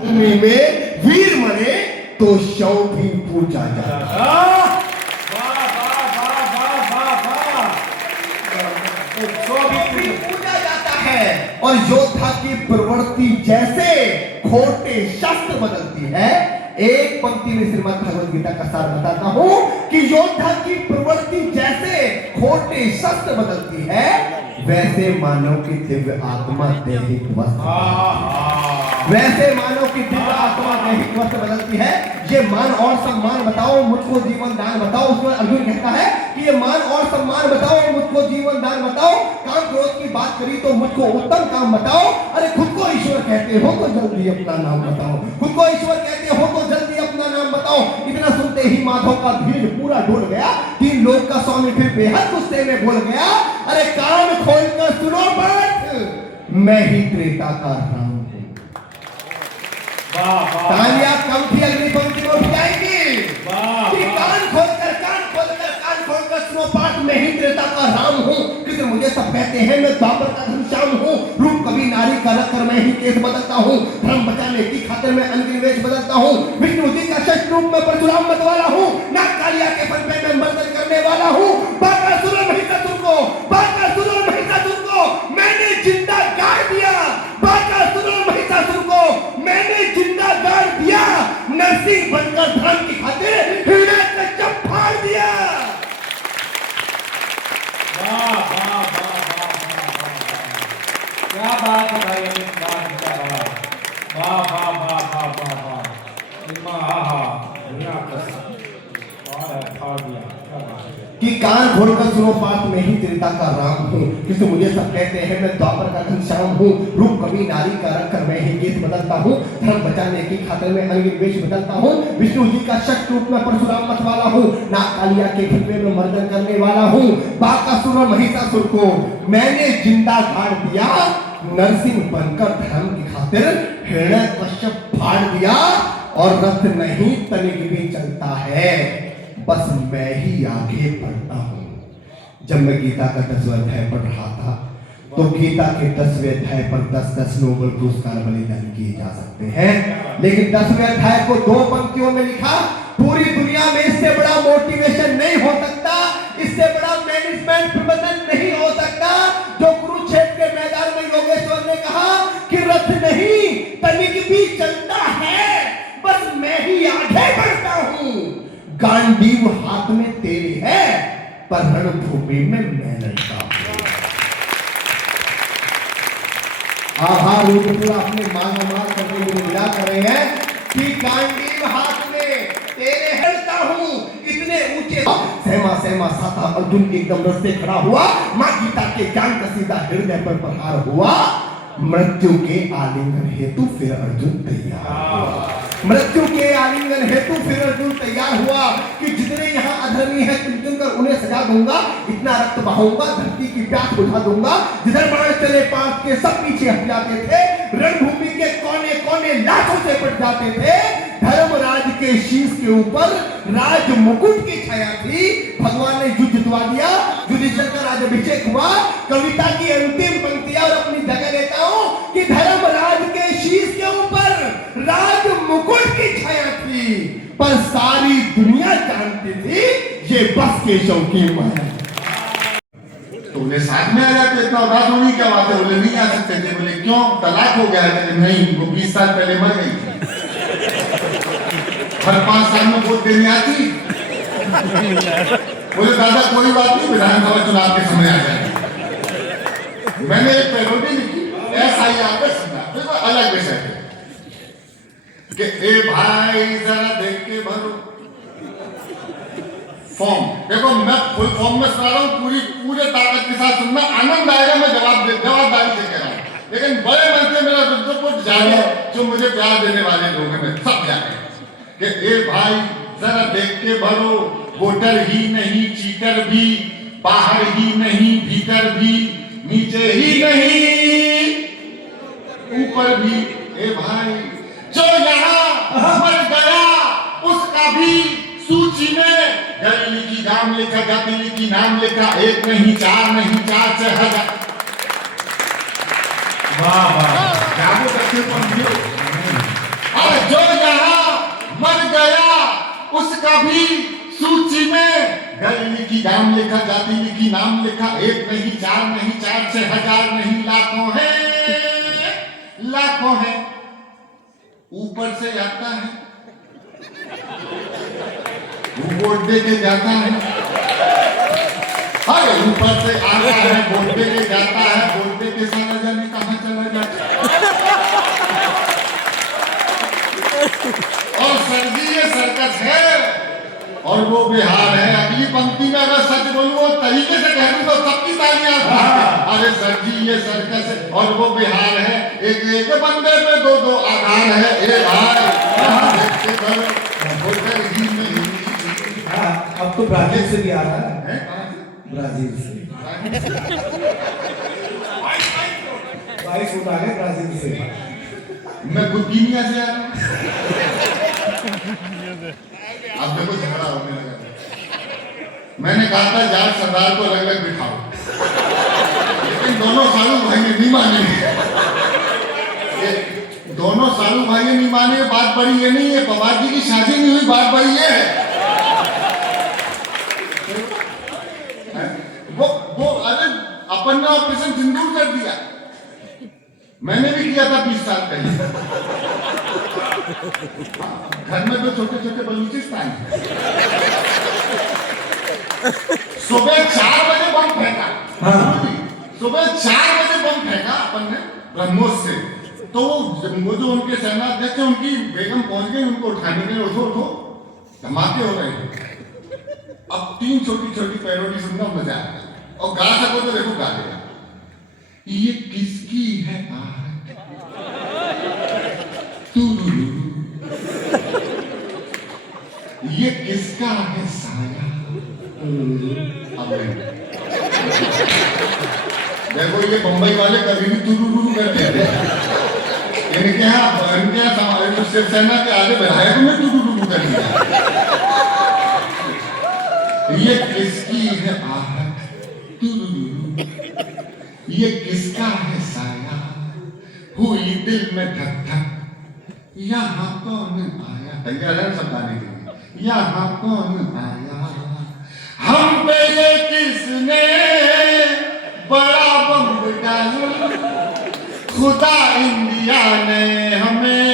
भूमि में वीर मरे तो शव भी पूजा जाता। पूजा जाता है और योद्धा की प्रवृत्ति जैसे खोटे शस्त्र बदलती है। एक पंक्ति में श्रीमद् भगवद गीता का सार बताता हूं कि योद्धा की प्रवृत्ति जैसे खोटे शस्त्र बदलती है, वैसे मानव की दिव्य आत्मा दैहिक वस्त्र, वैसे मानव की दिव्य आत्मा दैहिक वस्त्र बदलती है। ये मान और सम्मान बताओ, मुझको जीवन दान बताओ। उसमें अर्जुन कहता है कि ये मान और सम्मान बताओ, मुझको जीवन दान बताओ। काम क्रोध की बात करी तो मुझको उत्तम काम बताओ। अरे खुद को ईश्वर कहते हो तो जल्दी अपना नाम बताओ, खुद को ईश्वर कहते हो तो जल्दी अपना नाम बताओ। इतना सुनते ही माधव का धीर पूरा डोल गया। तीन लोग का स्वामी फिर बेहद गुस्से में बोल गया, अरे कान खोलकर सुनो बात, मैं ही त्रेता का राम हूं। तालियां कम थी, अगली पंक्ति में उठ जाएगी। कान खोलकर सुनो पाठ, मैं ही त्रेता का राम हूं। कृष्ण मुझे सब कहते हैं, मैं द्वापर का घनश्याम हूं। रूप कवि नारी का रख कर मैं ही केस बदलता हूं। धर्म बचाने की खातिर मैं अनगिन वेश बदलता हूं। विष्णु जी का षष्ठ रूप में परशुराम मत वाला हूं। नाग कालिया के फन पे मैं मर्दन करने वाला हूं। बाकासुर महिषासुर को मैंने जिंदा गाड़ दिया। बाकासुर महिषासुर को मैंने जिंदा गाड़ दिया। नरसिंह बनकर धर्म की खातिर हृदय से चप फाड़ दिया। क्या बात है भाई, वाह वाह वाह वाह वाह वाह, कि कान खोलकर सुनो पाठ, मैं ही त्रेता का राम हूँ। किसी मुझे सब कहते हैं, मैं द्वापर का घनश्याम हूँ। रूप कवि नारी का रख कर मैं ही केस बदलता हूँ। धर्म बचाने की खातिर मैं अनगिन वेश बदलता हूँ। विष्णु जी का षष्ठ रूप में परशुराम मत वाला हूँ। नाग कालिया के खिलवे में मर्दन करने वाला हूँ। बाकासुर और महिषासुर को मैंने जिंदा गाड़ दिया। नरसिंह बनकर धर्म की खातिर हिरण्य कश्यप फाड़ दिया। और रथ नहीं तनिक भी चलता है, बस मैं ही आगे बढ़ता हूं। जब मैं गीता का 10वां अध्याय पढ़ रहा था तो गीता के 10वें अध्याय पर 10-10 नोबेल पुरस्कार बलिदान किए जा सकते हैं, लेकिन 10वें अध्याय को 2 पंक्तियों में लिखा। पूरी दुनिया में इससे बड़ा मोटिवेशन नहीं हो सकता, इससे बड़ा मैनेजमेंट प्रबंधन नहीं हो सकता, जो कुरुक्षेत्र के मैदान में योगेश्वर ने कहा कि रथ नहीं तनिक भी चलता है, बस मैं ही आगे बढ़ता हूं। गांडीव हाथ में तेरे है, पर रणभूमि में मैं लड़ता हूं। आभार पूरा अपने मार करने में मिला कर रहे हैं कि गांडीव हाथ में तेरे लड़ता हूं। इतने ऊंचे सहमा साथा अर्जुन एकदम रस्ते खड़ा हुआ। मां गीता के जान कसीदा हृदय पर प्रहार हुआ। मृत्यु के आलिंगन हेतु फिर अर्जुन तैयार हुआ। मृत्यु के आलिंगन हेतु फिर अर्जुन तैयार हुआ कि जितने यहाँ अधर्मी हैं चुन कर उन्हें सजा दूंगा, इतना रक्त बहाऊंगा, धरती की प्यास बुझा दूंगा। जिधर बाण चले पांच के सब पीछे हट जाते थे। रणभूमि के कोने कोने लाखों से पट जाते थे। धर्मराज के शीश के ऊपर राज मुकुट की छाया थी। भगवान ने युद्ध जितवा दिया, युधिष्ठिर का राज्याभिषेक हुआ। कविता की अंतिम पंक्तियां और अपनी जगह लेता हूं कि धर्मराज के शीश के ऊपर राज मुकुट की छाया थी, पर सारी दुनिया जानती थी ये बस केशव की माया। तो उन्हें साथ में आ जाते, इतना उदास होने की क्या बात है? बोले नहीं आ सकते थे। बोले क्यों, तलाक हो गया है? नहीं, वो 20 साल पहले मर गई थी। हर 5 साल में वोट देने आती। बोले दादा कोई बात नहीं, विधानसभा चुनाव के समय आ जाए। मैंने एक पैरोडी लिखी, SIR पे समझा, अलग विषय है कि ए भाई जरा देख के भरो फॉर्म। देखो मैं फुल फॉर्म में सुना रहा हूँ, पूरे ताकत के साथ सुनना, आनंद आएगा। मैं जवाबदारी से कह रहा हूँ, लेकिन बड़े मन से मेरा जो कुछ जाने, जो मुझे प्यार देने वाले लोग हैं सब जाने कि ए भाई जरा देख के भरो, वोटर ही नहीं चीटर भी, बाहर ही नहीं भीतर भी, नीचे ही नहीं ऊपर भी। ए भाई जो यहाँ मर गया उसका भी सूची में घर लिखी, नाम लिखा, जाति लिखी, नाम लिखा, 1 नहीं 4 नहीं 4 से 1000। वाह वाह, क्या वो बच्चे पंक्तियों उसका भी सूची में घर लिखी, नाम लिखा, जाति लिखी, नाम लिखा, 1 नहीं 4 नहीं 4 से 1000 नहीं लाखों है, लाखों है। ऊपर से आता है, वोट दे के जाता है, अरे ऊपर से आता है, वोट दे के जाता है, वोट दे के सारा जाने कहां चला जाता है। और सर जी ये सर्कस है और वो बिहार है। अगली पंक्ति में अगर सच बोलूं और तरीके से कह दूं तो सबकी तालियां। अरे सर जी ये सर्कस है और वो बिहार है। एक एक बंदे पे 2-2 आधार है। एक हार देखते होकर ही नहीं। अब तो ब्राजील से भी आ रहा है, ब्राजील से 22 वोट आ गए ब्राजील से। मैं गुदीनिया से आ रहा हूं। अब देखो झगड़ा होने लगा। मैंने कहा था जाट सरदार को अलग अलग बिठाओ, लेकिन दोनों सालू भाई ने नहीं माने। दोनों सालू भाई ने नहीं माने। बात बड़ी ये नहीं है, पवार जी की शादी नहीं हुई, बात बड़ी ये है। वो अरे अपन ने ऑपरेशन सिंदूर कर दिया, मैंने भी किया था 20 साल पहले। घर में तो छोटे छोटे बलूचिस्तान। सुबह 4 बजे बम फेंका। सुबह 4 बजे बम फेंका अपन ने ब्रह्मोस से। तो वो जो उनके सेनाध्यक्ष है, उनकी बेगम पहुंच गई उनको उठाने के लिए। उठो उठो, धमाके हो रहे हैं। अब 3 छोटी छोटी पैरोडी सुनना मजा आया। और गा सको तो देखो गा देगा। ये किसकी है आहट, ये किसका है साया। अब देखो ये बंबई वाले कभी भी तुरु करते थे। इनके यहाँ शिवसेना के आगे विधायक में तुरु कर दिया। ये किसकी है आहट, ये किसका है साया, हुई दिल में धक धक, यहाँ कौन आया। तैयार है सब गाने के लिए। यहाँ कौन आया, हम पे ये किसने बड़ा बम डाला, खुदा इंडिया ने हमें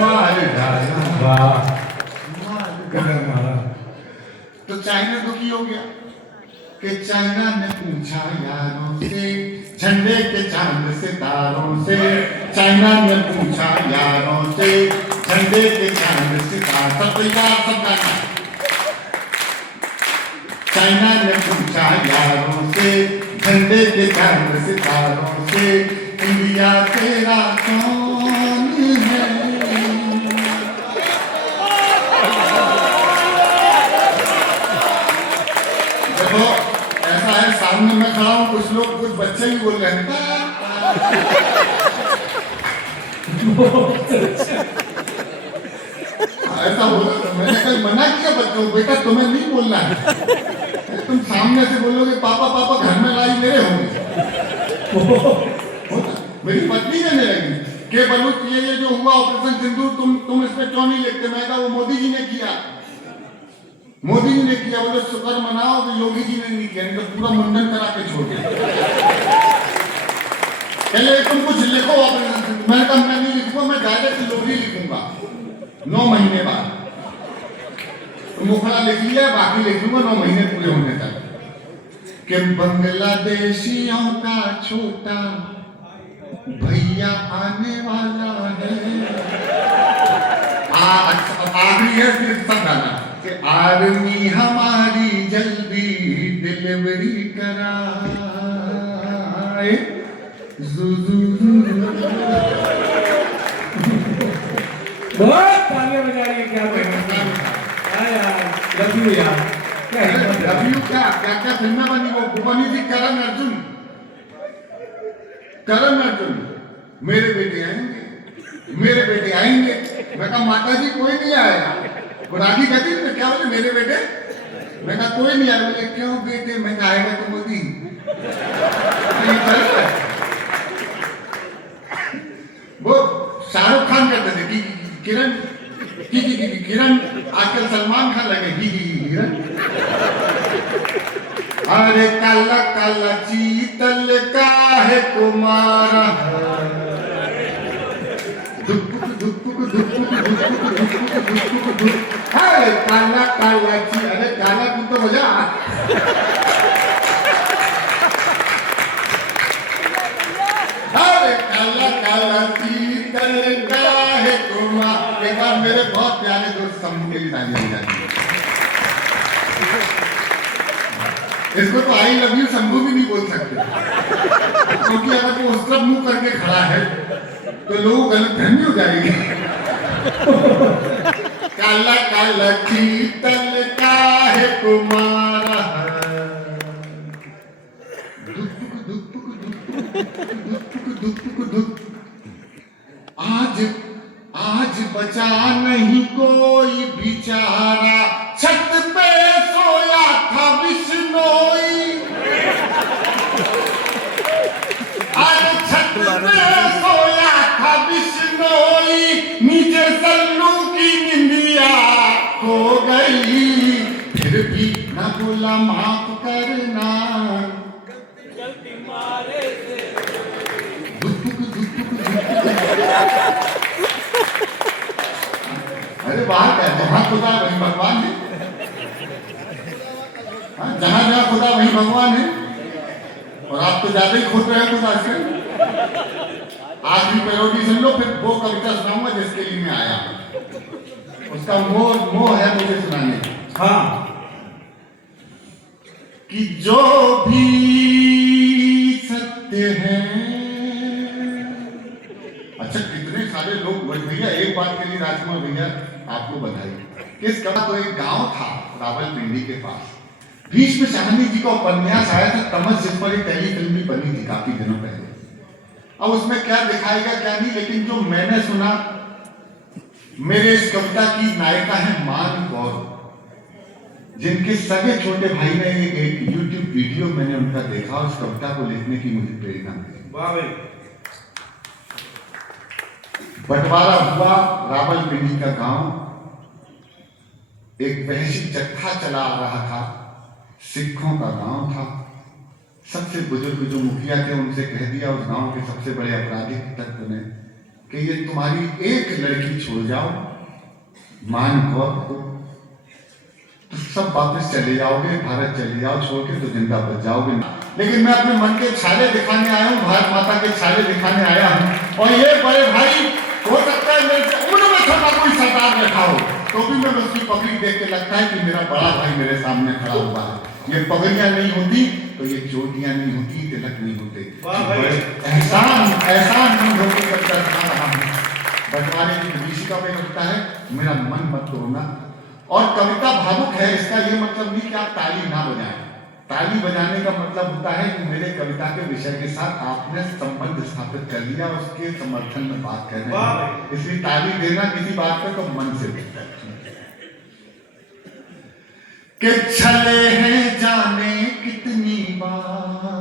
मार डाला। तो चाइना दुखी हो गया कि चाइना ने पूछा यारों से, झंडे के चांद सितारों से। चाइना ने पूछा यारों से, झंडे के चांद सितारों। सब तैयार, सब गाना। चाइना ने पूछा यारों से, झंडे के चांद सितारों से, इंडिया तेरा कौन है। देखो ऐसा है, सामने मैं खड़ा हूं, कुछ लोग कुछ बच्चे भी बोल रहे हैं। ऐसा बोला तो मैंने कल मना किया बच्चों को, बेटा तुम्हें नहीं बोलना है। तुम सामने से बोलोगे पापा पापा, घर में लाई मेरे होंगे। मेरी पत्नी कहने लगी कि बलूच ये जो हुआ ऑपरेशन सिंदूर, तुम इस पे क्यों नहीं लिखते। मैं कहा वो मोदी जी ने किया, मोदी जी ने किया। बोले शुक्र मनाओ तो योगी जी ने नहीं किया, तो पूरा मुंडन करा के छोड़ दिया। पहले तुम कुछ लिखो ऑपरेशन सिंदूर। मैंने कहा मैं नहीं लिखूंगा, मैं डायरेक्ट लोहरी लिखूंगा 9 महीने बाद। मुखड़ा लिख लिया, बाकी लिख लूंगा 9 महीने पूरे होने तक। कि बांग्लादेशियों का छोटा भैया आने वाला है। आखिरी है फिर सब गाना कि आर्मी हमारी जल्दी डिलीवरी कराए। बहुत तालियां बजा रही है। क्या लव यू यार, लव यू क्या फिल्में बनी। वो बनी थी करण अर्जुन। करण अर्जुन, मेरे बेटे आएंगे, मेरे बेटे आएंगे। मैं कहा माता जी कोई नहीं आएगा। राजी कहती तो क्या बोले मेरे बेटे। मैं कहा कोई नहीं आएगा। बोले क्यों बेटे। मैं कहा आएगा तो मोदी। वो शाहरुख खान कहते थे किरण की किरण आजकल सलमान खान लगे की किरण। अरे काला काला चीतल काहे कुमारा दुपुक दुपुक दुपुक दुपुक दुपुक दुपुक दुपुक। अरे काला काला ची, अरे काला तू तो बजा। अरे काला काला चीतल काहे कुमारा। एक बार मेरे बहुत प्यारे दोस्त शंभू के लिए तालियां बजा दीजिए। इसको तो आई लव यू शंभू भी नहीं बोल सकते, क्योंकि अगर वो उस तरफ मुंह करके खड़ा है तो लोगों को गलतफहमी हो जाएगी। काला काला चीतल काहे कुमारा दुपुक दुपुक दुपुक दुपुक दुपुक। आज आज बचा नहीं कोई बेचारा, छत पे सोया था बिश्नोई। आज छत पे सोया था बिश्नोई, नीचे सल्लू की निंदिया हो गई। फिर भी न बोला माफ करना, दुपुक दुपुक दुपुक। अरे बाहर क्या, जहाँ खुदा वहीं भगवान है। जहाँ जहाँ खुदा वहीं भगवान है, और आप तो ज्यादा ही खोद रहे हो खुदा से। आज भी पैरोडी सुन लो, फिर वो कविता सुनाऊंगा जिसके लिए मैं आया हूं। उसका मोह है मुझे सुनाने का। हाँ, कि जो भी सत्य है। अच्छा, कितने सारे लोग भैया, एक बात के लिए राजकुमार भैया आपको बधाई। इस कथा तो एक गांव था रावलपिंडी के पास। भीष्म शाहनी जी का उपन्यास आया था तमस, जिस पर एक टेलीफिल्म भी बनी थी काफी दिनों पहले। अब उसमें क्या दिखाएगा क्या नहीं, लेकिन जो मैंने सुना, मेरे इस कविता की नायिका है मान कौर, जिनके सगे छोटे भाई ने एक YouTube वीडियो मैंने उनका देखा, उस कविता को लिखने की मुझे प्रेरणा मिली। वाह भाई। बंटवारा हुआ रावलपिंडी का गांव, एक वहशी जत्था चला आ रहा था, सिखों का गांव था। सबसे बुजुर्ग जो मुखिया थे उनसे कह दिया उस गांव के सबसे बड़े आपराधिक तत्व ने कि ये तुम्हारी एक लड़की छोड़ जाओ मान कौर को, तो सब वापस चले जाओगे, भारत चले जाओ छोड़ के, तो जिंदा बच जाओगे। लेकिन मैं अपने मन के छाले दिखाने आया हूँ, भारत माता के छाले दिखाने आया हूँ। और ये बड़े भाई, हो सकता है मेरे उम्र में छोटा कोई सरदार बैठा हो, तो भी मैं उसकी पगड़ी देख के लगता है कि मेरा बड़ा भाई मेरे सामने खड़ा हुआ है। ये पगड़ियां नहीं होती तो ये चोटियां नहीं होती, तिलक नहीं होते। एहसान नहीं होते करता रहा हूँ। बंटवारे की विभीषिका में होता है मेरा मन मत तोड़ना। और कविता भावुक है, इसका ये मतलब नहीं कि आप ताली ना बजाएं। ताली बजाने का मतलब होता है कि मेरे कविता के विषय के साथ आपने संबंध स्थापित कर लिया, उसके समर्थन में बात कर रहे हैं, इसलिए ताली देना किसी बात पे तो मन से देता है। कि छले हैं जाने कितनी बार,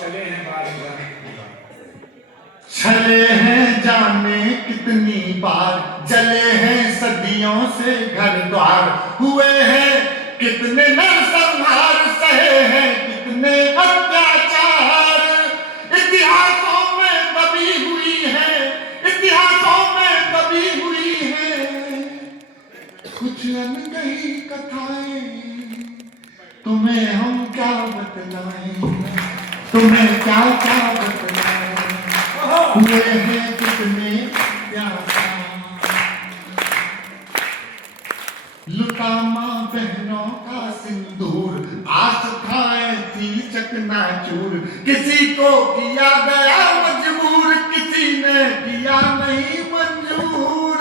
चले हैं छले हैं जाने कितनी बार, जले हैं सदियों से घर द्वार, हुए हैं कितने नरसंहार, सहे हैं कितने अत्याचार। इतिहासों में दबी हुई है, इतिहासों में दबी हुई है कुछ अनकही कथाएं, तुम्हें हम क्या बतलाएं, तुम्हें क्या क्या बतलाएं। हुए हैं कितने प्यासा, लुटा मां बहनों का सिंदूर, आस्थाएं थी चकनाचूर। किसी को किया गया मजबूर, किसी ने किया नहीं मंजूर।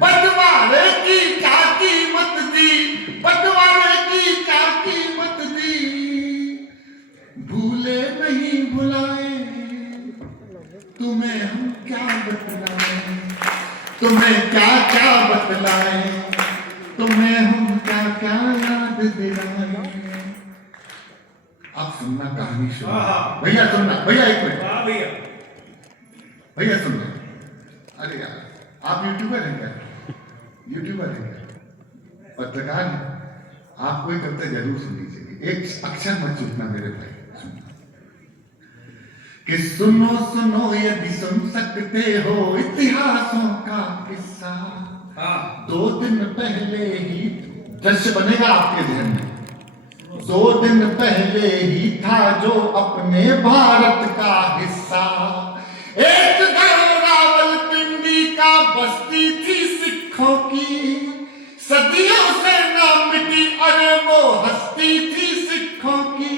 बंटवारे की क्या कीमत दी, बंटवारे की क्या कीमत दी, भूले नहीं भुलाए, तुम्हें हम क्या बतलाएं, तुम्हें क्या क्या बतलाएं, तुम्हें हम क्या क्या याद दिलाएं। आप सुनना कहानी सुनो भैया, सुनना भैया, एक मिनट भैया सुनना। अरे यार आप यूट्यूबर हैं क्या? यूट्यूबर हैं क्या? पत्रकार हैं? आप कोई कविता जरूर सुन लीजिए, एक अक्षर मत चूकना मेरे भाई। कि सुनो सुनो यदि सुन सकते हो इतिहासों का किस्सा, 2 दिन पहले ही दृश्य बनेगा आपके ध्यान में। 2 दिन पहले ही था जो अपने भारत का हिस्सा, एक गांव रावलपिंडी का बस्ती थी सिखों की, सदियों से ना मिटी अरे वो हस्ती थी सिखों की,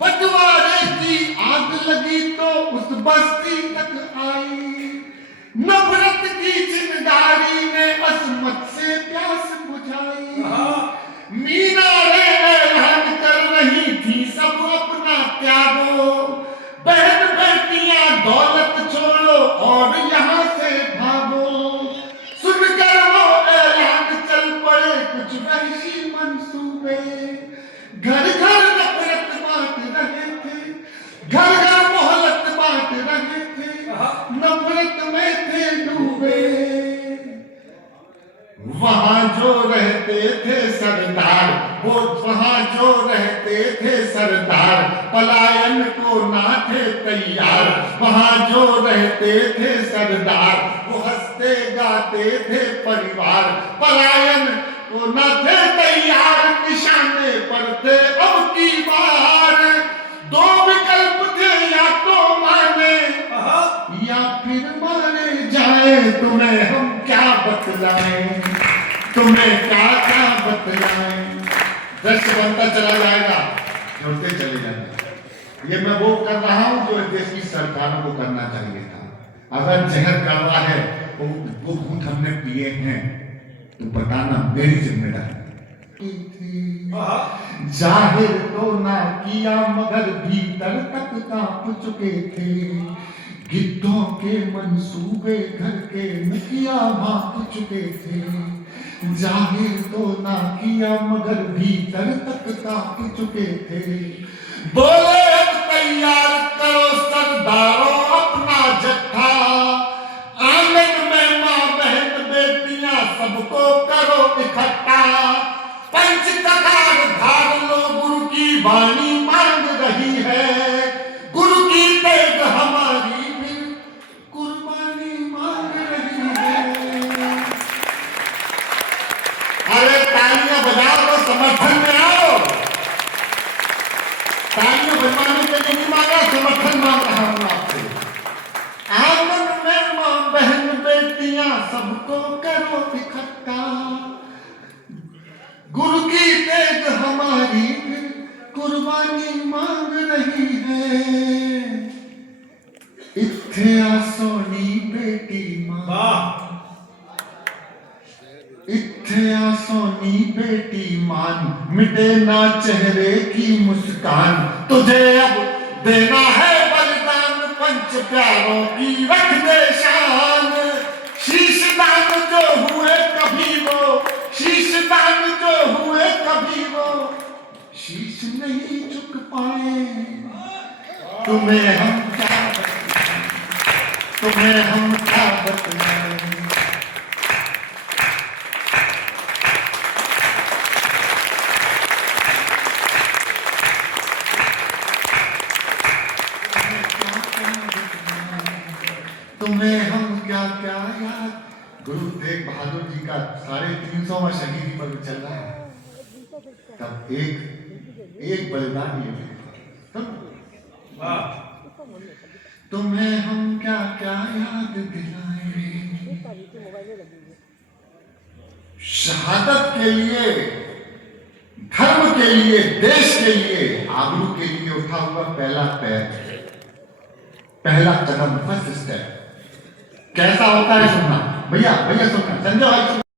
बंटवारे की आग लगी तो उस बस्ती तक आई, नफरत की चिंगारी ने असमत से प्यास बुझाई, मीनारे ऐलान कर रही थी सब अपना त्यागो, बहन बेटियां दौलत छोड़ो और यहाँ से भागो, सुनकर वो ऐलान चल पड़े कुछ वहशी मंसूबे, घर घर नफरत बांट रहे थे, घर घर मोहब्बत बांट रहे थे, नफरत में थे डूबे। वहां जो रहते थे सरदार, वो वहां जो रहते थे सरदार, पलायन को ना थे तैयार, वहां जो रहते थे सरदार, वो हंसते गाते थे परिवार, पलायन को ना थे तैयार, निशाने पर थे अब की बार, 2 विकल्प थे या तो माने या फिर मारे जाए, तुम्हें हम क्या बतलाएं, तुम्हें क्या क्या बतलाएं। दृश्य बनता चला जाएगा, जुड़ते चले जाएंगे। ये मैं वो कर रहा हूं जो देश की सरकारों को करना चाहिए था। अगर जहर कड़वा है वो घूंट हमने पिए हैं तो बताना मेरी जिम्मेदारी। जाहिर तो ना किया मगर भीतर तक कांप चुके थे, गिद्धों के मंसूबे घर के नकिया भांप चुके थे, जाहिर तो ना किया मगर भीतर तक कांप चुके थे, बोले अब तैयार करो सरदारों अपना जत्था, आंगन में माँ बहन बेटियां सबको करो इकट्ठा, पंच ककार धार लो गुरु की वाणी मांग रही है, गुरु की तेग हमारी भी कुर्बानी मांग रही है। अरे तालियां बजाओ तो समर्थन में आओ, तालियां बजवाने के लिए नहीं मांगा, समर्थन मांग रहा हूं आपसे। आंगन में मां बहन बेटियां सबको करो इकट्ठा, गुरु की तेग हमारी कुर्बानी मांग रही है, इत्थे आ सोनी बेटी मां, इत्थे आ सोनी बेटी मान, मिटे ना चेहरे की मुस्कान, तुझे अब देना है बलिदान, पंच प्यारों की रख दे शान, शीश दान जो हुए कभी वो, शीश दान जो हुए कभी वो, शीश नहीं झुक पाए, तुम्हें हम क्या बतलाएं, तुम्हें हम क्या बतलाएं। तुम्हें हम क्या क्या याद। गुरु तेग बहादुर जी का 350वां शहीदी पर्व चल रहा है, तब एक बलिदान ये तुम्हें हम क्या क्या याद दिलाएं, शहादत के लिए, धर्म के लिए, देश के लिए, आबरू के लिए उठा हुआ पहला पैर, पहला कदम, फर्स्ट स्टेप कैसा होता है सुनना। भैया सुनना, संजय भाई